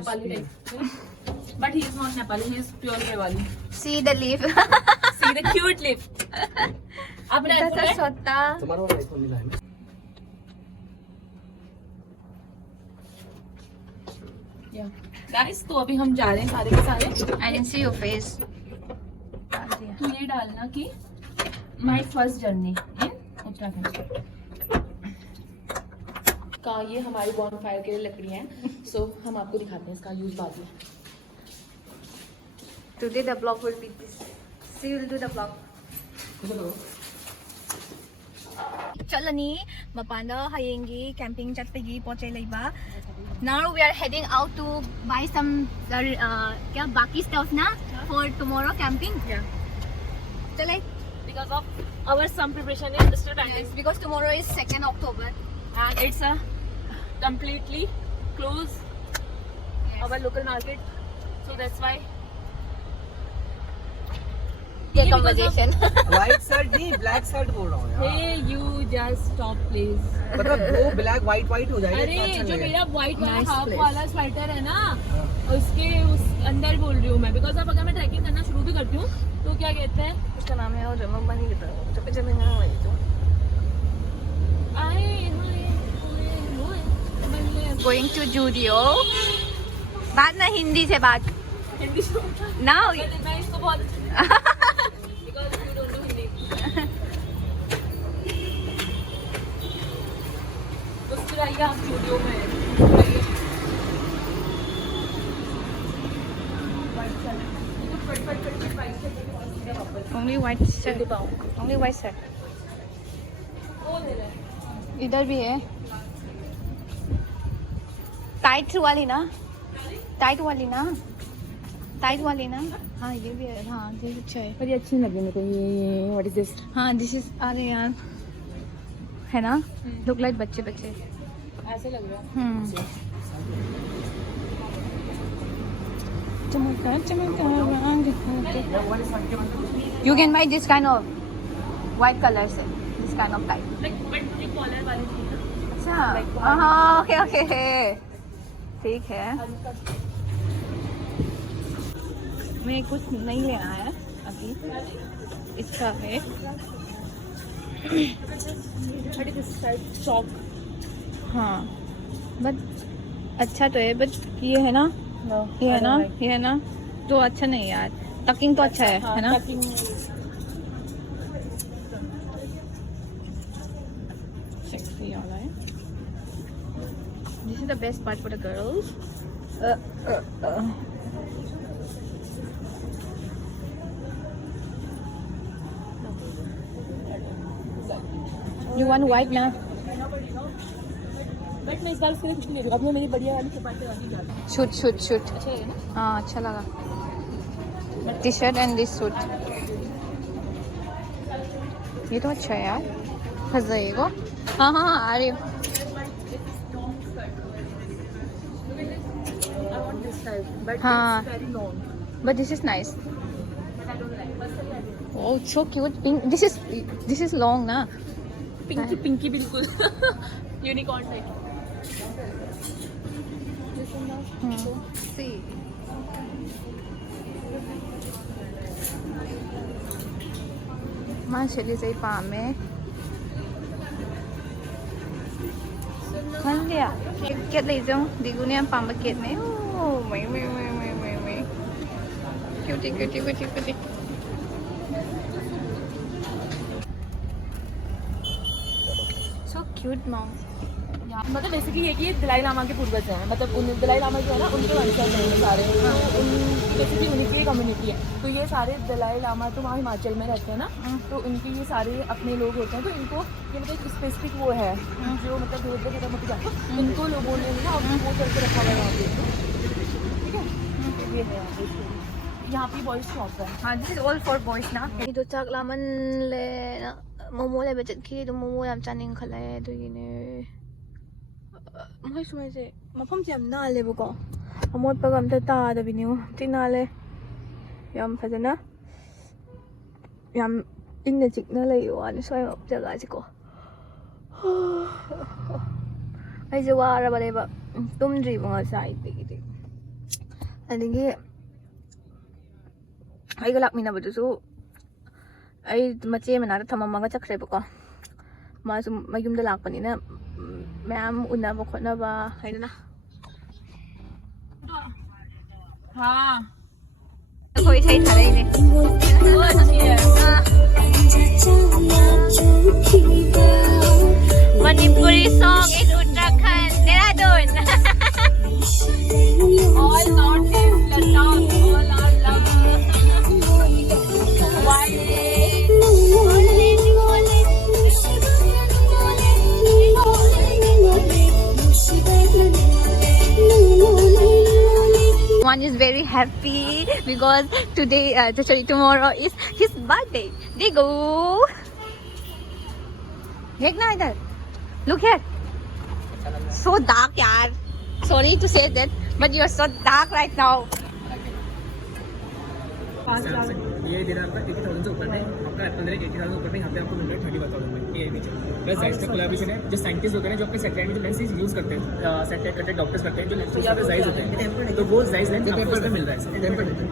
Nepali type. But he is not Nepali, he is pure Nepali. See the leaf. See the cute lip. आपने iPhone तसा है? स्वतः तुम्हारा वाला iPhone मिला है ना? Yeah. Guys, तो अभी हम जा रहे हैं सारे के सारे. I didn't see your face. तो ये डालना कि my first journey in Uttarakhand का ये हमारी बॉनफायर के लिए लकड़ियाँ हैं. So हम आपको दिखाते हैं इसका यूज बाद में. Today the vlog will be this. See, we'll do the vlog. Chalani, mapanda hayengi camping chatpegi poche leiba. Now we are heading out to buy some kya baki stuff na for tomorrow camping. Yeah. Chale. Because of our some preparation is still pending. Yes, because tomorrow is 2nd October. And it's a completely close Yes. our local market. So that's why. Take Because of- conversation. White shirt नहीं black shirt बोल रहा हूँ यार. Hey, you just stop please. मतलब वो black white हो जाएगा. अरे इतना अच्छा जो लगेगा. मेरा व्हाइट वाला Nice हाफ place. वाला स्वेटर है ना उसके उस अंदर बोल रही हूँ मैं. बिकॉज अब अगर मैं ट्रैकिंग करना शुरू भी करती हूँ तो क्या कहते हैं उसका नाम है और मम्मा नहीं पता. तो कुछ भी नहीं हुआ तो. Going to Judio. बात ना हिंदी से बात. हिंदी Now. मैं इसको बहुत because you don't know Hindi. उसके आइए आप स्टूडियो में Only white shirt. Only white shirt. इधर भी है. टाइट वाली ना. टाइट वाली ना. टाइट वाली ना. हाँ ये भी है. हाँ ये भी अच्छा है. पर ये अच्छी नहीं लगी मेरे को. ये व्हाट इज दिस. हाँ दिस इज. अरे यार है ना. लुक लाइक बच्चे बच्चे. ऐसे लग रहा है. चमकता चमकता रंग. You can buy this kind of white color से. This kind of type. Like but ये कॉलर वाली थी ना. अच्छा. हाँ ओके ओके. ठीक है. मैं कुछ नहीं लेना है अभी. इसका है. What is this type chalk. हाँ बट अच्छा तो है. बट ये है ना. ये है ना. ये है ना. तो अच्छा नहीं यार. टकिंग तो अच्छा है ना. Sexy वाला है. This is the best part for the girls. You want white ना? बट मैं इस बार उसके लिए कुछ नहीं ले रही. आपने मेरी बढ़िया वाली चपाटी वाली डाली. Shoot shoot shoot. अच्छा है ना. हाँ अच्छा लगा. T-shirt and this suit. ये तो अच्छा है यार. फंस जाएगा. हाँ हाँ हाँ आ रही हूँ. I want this type, but हाँ. it's very long. But this is nice. But I don't like. Personally, Oh it's so cute. Pink. This is long ना. पिंकी पिंकी बिल्कुल. Unicorn type. See. Actually say pame. Kandia. Get laser. Di ko niya pamaket na. Oh, may. Cutie. So cute, mom. मतलब basically ये कि ये दलाई लामा के पूर्वज हैं. मतलब उन दलाई लामा जो है ना उनके वंशज हैं ये सारे. तो उनकी बेसिकली उन्हीं की कम्युनिटी है. तो ये सारे दलाई लामा तो वहाँ हिमाचल में रहते हैं ना. तो इनके ये सारे अपने लोग होते हैं. तो इनको ये मतलब एक स्पेसिफिक वो है जो मतलब भेद वगैरह मत जाते. उनको लोगों ने ना वो करके रखा हुआ है यहाँ पे. ठीक है. ये है यहाँ पे बॉयज शॉप है. हाँ this is all for boys ना. ito chak laman le momo le budget ki do momo yam chaning khale do yine. May sumayse mafam si yam naale bo ko. Amot pag am ta da biniu tinale. Yam phajana. Yam inna chik na lay wan soy op jaga si ko. Ay jawa ra ba le ba. Tumdri mo nga sa ite. ꯑꯗꯒꯤ ꯑꯩꯒ ꯂꯥꯛꯃꯤꯟꯅꯕꯗꯨꯁꯨ ꯑꯩ ꯃꯆꯦ ꯃꯅꯥꯛꯇ ꯊꯝꯃꯝꯃꯒ ꯆꯠꯈ꯭ꯔꯦꯕꯀꯣ ꯃꯥꯁꯨ ꯃꯌꯨꯝꯗ ꯂꯥꯛꯄꯅꯤꯅ ꯃꯌꯥꯝ ꯎꯅꯕ ꯈꯣꯠꯅꯕ ꯍꯥꯏꯗꯅ हाँ ꯑꯩꯈꯣꯏ ꯏꯁꯩ ꯊꯥꯔꯛꯏꯅꯦ Manipuri song in Uttarakhand, Dehradun. all north is Ladakh all our love why One is very happy because today, sorry, tomorrow is his birthday. They go. Ignite. Look here. So dark, yaar. Sorry to say that, but you're so dark right now. ये दे रहा है आपका 80,000 से ऊपर में आपका Apple दे रहा है 80,000 ऊपर में यहाँ पे आपको मिल रहा है 31,000 में ये भी प्लस जाइस का कोलैबोरेशन है जो साइंटिस्ट होते हैं जो अपने सैटेलाइट में जो लेंस यूज करते हैं सैटेलाइट कंटेंट डॉक्टर्स करते हैं जो लेंस यहाँ पे जाइस होते हैं तो वो जाइस लेंस आपको उसमें मिल रहा है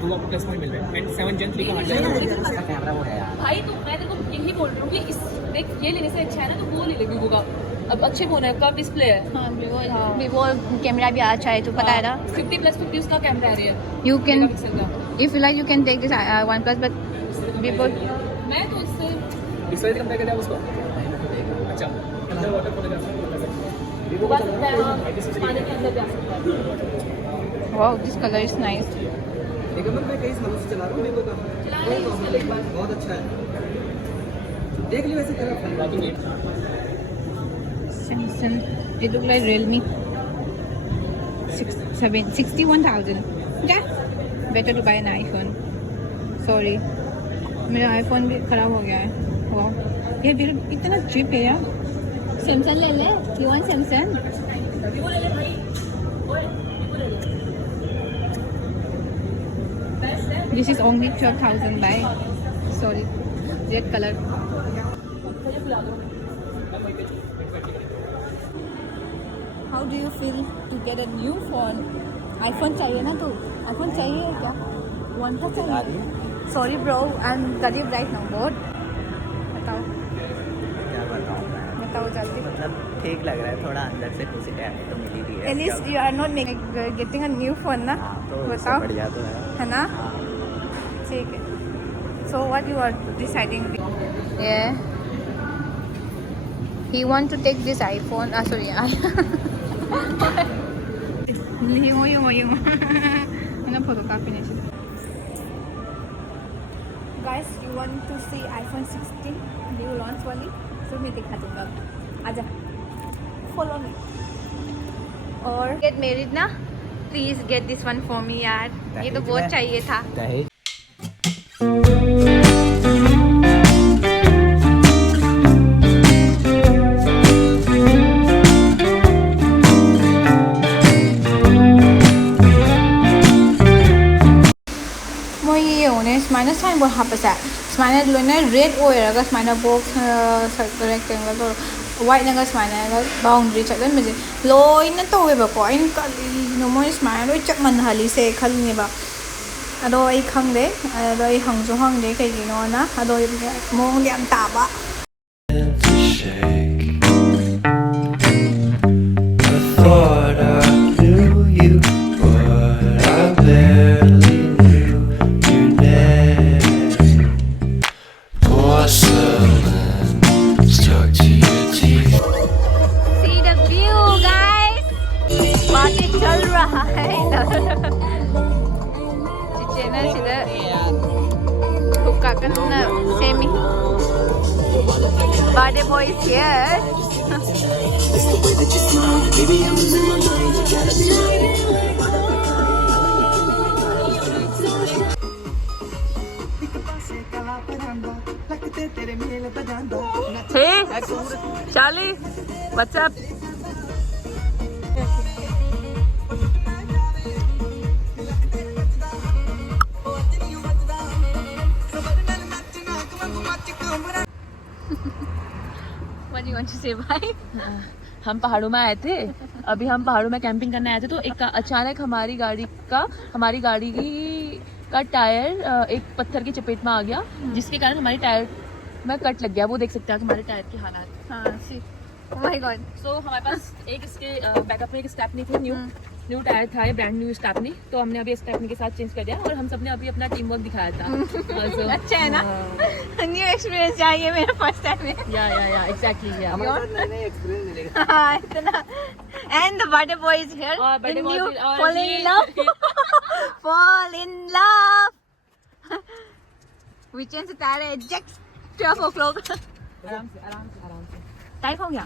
तो वो आपको प्लस पॉइंट मिल रहा है एंड 7 Gen 3 का हार्ड कैमरा वो है यार भाई तो मैं तेरे को यही बोल रही हूँ कि इस देख ये लेने से अच्छा है ना तो वो ले ले वीवो का अब अच्छे फोन है कब डिस्प्ले है हाँ, Vivo कैमरा भी अच्छा है तो पता है ना 50+50 उसका कैमरा आ रही है You can, मेगापिक्सल का if you like, you can take this OnePlus, but Vivo. मैं तो इससे इस वजह से कंपेयर करें आप उसको अच्छा अंदर वाटर फोटोग्राफी वीवो बस मैं पानी के अंदर जा सकता है Wow, this color is nice. देखो मैं कई सालों से चला रहा हूँ वीवो का चला रही हूँ इसका एक बार बहुत अच्छा है देख लियो वैसे तेरा phone Samsung. It looks like Realme. 61,000. Yeah. Better to buy an iPhone. Sorry. मेरा iPhone भी खराब हो गया है. Wow. ये बिल इतना cheap है यार. Samsung ले ले. You want Samsung? वीवो ले ले भाई ओए वीवो ले ले बेस्ट है This is only 12,000 buy. Sorry. Red color. मुझे बुला दो How do you feel to get a new phone? iPhone चाहिए ना तो iPhone चाहिए क्या? OnePlus चाहिए? Sorry bro, I'm गरीब right now बहुत. बताओ. क्या बताऊँ मैं बताओ जल्दी. मतलब ठीक लग रहा है थोड़ा अंदर से खुशी है तो मिल ही रही है At least you are not getting a new phone ना? हाँ तो उससे बताओ. बढ़िया तो है है ना? हाँ ठीक है. So what you are deciding? Yeah. He want to take this iPhone. Sorry. yung ano photocopy na siya. Guys, you want to see iPhone 16 new launch वाली? तो मैं दिखा दूंगा. आजा. Follow me. और get married ना? Please get this one for me यार. ये तो बहुत चाहिए था. दहेज ꯁꯨꯃꯥꯏꯅ ꯁꯥꯏꯟꯕꯣꯔꯗ ꯍꯥꯞꯄꯁꯦ ꯁꯨꯃꯥꯏꯅ ꯂꯣꯏꯅ ꯔꯦꯗ ꯑꯣꯏꯔꯒ ꯁꯨꯃꯥꯏꯅ ꯕꯣꯛꯁ ꯔꯦꯛꯇꯦꯡꯒꯜ ꯋꯥꯏꯠꯅꯒ ꯁꯨꯃꯥꯏꯅ ꯕꯥꯎꯟꯗ꯭ꯔꯤ ꯆꯠꯍꯟꯕꯁꯦ ꯂꯣꯏꯅ ꯇꯧꯋꯦꯕꯀꯣ ꯑꯩꯅ ꯀꯔꯤꯅꯣ ꯃꯣꯏ ꯁꯨꯃꯥꯏꯅ ꯂꯣꯏ ꯆꯞ ꯃꯥꯟꯅꯍꯜꯂꯤꯁꯦ ꯈꯜꯂꯤꯅꯦꯕ ꯑꯗꯣ ꯑꯩ ꯈꯪꯗꯦ ꯑꯗꯣ ꯑꯩ ꯍꯪꯁꯨ ꯍꯪꯗꯦ ꯀꯩꯒꯤꯅꯣꯅ ꯑꯗꯣ ꯃꯑꯣꯡꯗꯤ ꯌꯥꯝ ꯇꯥꯕ Birthday boy is here. Hey, Charlie, what's up? What do you want to say, bye? हम पहाड़ों में आए थे अभी हम पहाड़ों में कैंपिंग करने आए थे, तो एक अचानक हमारी गाड़ी का टायर एक पत्थर की चपेट में आ गया, जिसके कारण हमारी टायर में कट लग गया। वो देख सकते हैं हमारे टायर की हालात। हाँ सी माय गॉड। सो हमारे पास एक इसके बैकअप में एक स्टेपनी थी, न्यू टायर था, ये ब्रांड न्यू स्टेपनी। तो हमने अभी स्टेपनी के साथ चेंज कर दिया और हम सबने अभी अपना टीम वर्क दिखाया था। So, अच्छा है ना, न्यू एक्सपीरियंस चाहिए मेरा फर्स्ट टाइम है। या एग्जैक्टली या नए एक्सपीरियंस मिलेगा। हाँ इतना। And the birthday boy is here. और birthday boy न्यू is- और fall in ये- love। fall in love। we change the tire at just 12 o'clock। आराम से टाइट हो गया,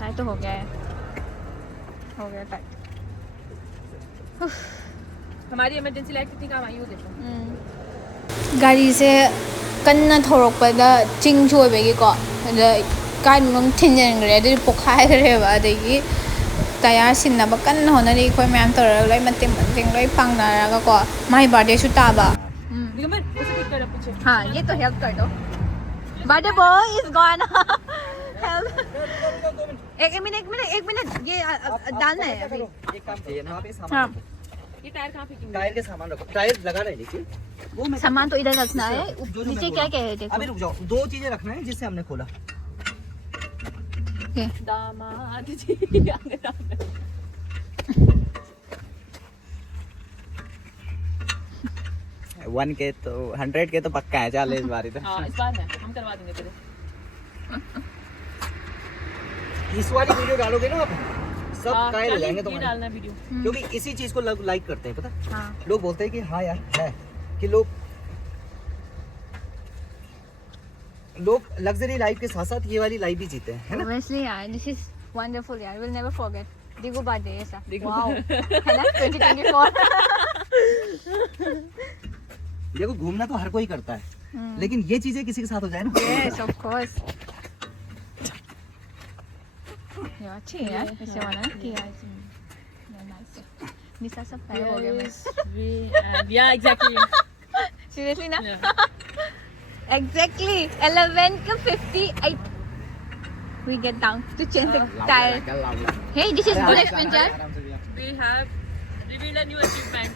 टाइट तो हो गया है, हो गया टाइट। हमारी इमरजेंसी लाइट कितनी काम आई वो देखो। गाड़ीसे कन्ना थौरꯛꯄꯗ चिंगसु ꯑꯣꯏꯕꯒꯤꯀꯣ ꯑꯗ ꯀꯥꯏꯗꯅꯣꯝ ꯊꯤꯟꯖꯤꯟꯈ꯭ꯔꯦ, ꯑꯗꯨꯗꯤ ꯄꯣꯛꯈꯥꯏꯈ꯭ꯔꯦꯕ꯫ ꯑꯗꯒꯤ ꯇꯌꯥꯔ ꯁꯤꯟꯅꯕ ꯀꯟꯅ ꯍꯣꯠꯅꯔꯤ ꯑꯩꯈꯣꯏ ꯃꯌꯥꯝ ꯇꯧꯔꯒ ꯂꯣꯏ ꯃꯇꯦꯡ ꯂꯣꯏ ꯄꯥꯡꯅꯔꯒꯀꯣ। माय बर्थडे ताबा। दिगंबर उसे ठीक कर पीछे। हाँ ये तो हेल्प कर दो। Birthday boy is gone. एक मिनट ये डालना है अभी। एक काम चाहिए ना, आप ये सामान हाँ रखो। ये टायर कहाँ फेंकेंगे? टायर के सामान रखो, टायर लगा रहे नीचे। वो मैं सामान तो इधर रखना है। जो मैं नीचे बोला। क्या क्या है अभी देखो। रुक जाओ, दो चीजें रखना है जिससे हमने खोला। Okay. दामाद जी वन के तो 100 के तो पक्का है, चल इस बार इधर। हाँ इस बार है, हम करवा देंगे तेरे। इस वाली वीडियो डालोगे ना आप, सब हाँ, कायल हो ये जाएंगे तुम्हारे, डालना है वीडियो। क्योंकि इसी चीज को लोग लाइक करते हैं, पता। हाँ लोग बोलते हैं कि हाँ यार है, कि लोग लग्जरी लाइफ के साथ साथ ये वाली लाइफ भी जीते हैं, है ना। obviously यार, this is wonderful यार, we'll never forget। Digu birthday ऐसा। दिगू। वाओ है ना 2024। देखो घूमना तो हर कोई करता है, लेकिन ये चीजें किसी के साथ हो जाए ना। Yes, of course। यार अच्छी है यार, ऐसे वाला किया है। नाइस। निशा सब फायर हो गया मैं। या एग्जैक्टली। सीरियसली ना। Exactly 11:58 we get down to change the tire। Hey, this is good experience यार। We have revealed a new achievement.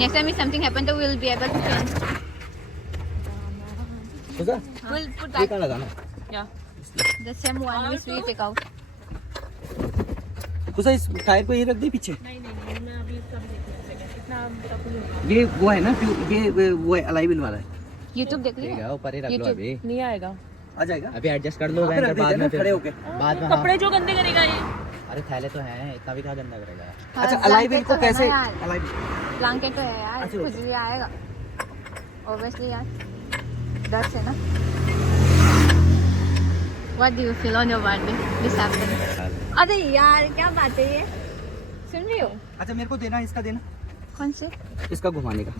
Next time if something happen तो we'll be able to change। Suja, We'll put ये that कहाँ लगाना? या the same one which we take out। सुजा, इस tyre को ये रख दे पीछे। नहीं मैं अभी इसका भी देखना है। इतना तक नहीं होगा। ये वो है ना, ये वो है अलाइविल वाला है। YouTube देख लिया। ऊपर ही रख लो अभी। नहीं आएगा। आ जाएगा, अभी एडजस्ट कर लो, रख बाद में खड़े होके। बाद में। कपड़े जो गंदे करेगा ये। अरे थैले तो हैं, इतना भी क्या गंदा करेगा। अच्छा अलाइविल को कैसे, ब्लैंकेट अलाइविल तो है यार, अच्छा, खुजली आएगा obviously यार, डस्ट है ना। What do you feel on your birthday this happened? अरे यार क्या बात है ये, सुन रही हो? अच्छा मेरे को देना, इसका देना, कौन से? इसका घुमाने का,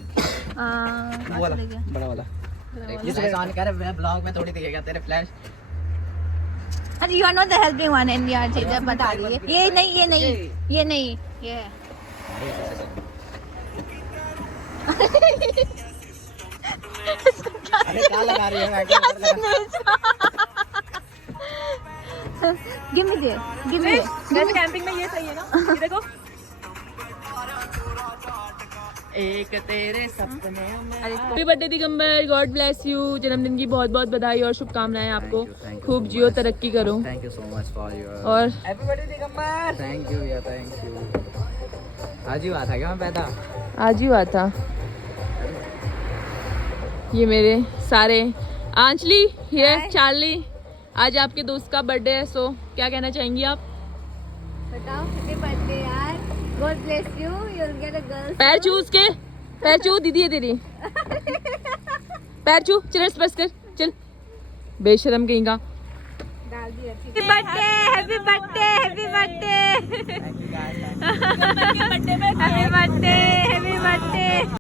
वो वाला चले गया। बड़ा वाला। फ्लैश ऑन कर, मैं ब्लॉग में थोड़ी दिखेगा तेरे फ्लैश। अरे you are not the helping one and यार चीजें बता रही है। ये नहीं ये है। अरे क्या लगा रही है? Give me there। वैसे कैंपिंग में ये सही है ना। ये देखो। एक तेरे सपने में। Happy birthday Digambar, God bless you. जन्मदिन की बहुत बहुत बधाई और शुभकामनाएं आपको। Thank you खूब so जियो, much। तरक्की करो। Thank you so much for your. और happy birthday Digambar. Thank you या थैंक यू। आज ही हुआ था क्या मैं पैदा? आज ही हुआ था। ये मेरे सारे आंचली, ये चार्ली, आज आपके दोस्त का बर्थडे है, सो क्या कहना चाहेंगी आप? बताओ हैप्पी बर्थडे यार, God bless you, you will get a girl. पैर छू उसके, पैर छू, दीदी है तेरी। पैर छू, चल स्पर्श कर, चल। बेशरम कहीं का। डाल दी happy birthday, happy birthday, happy birthday, thank you guys. Happy birthday, happy birthday.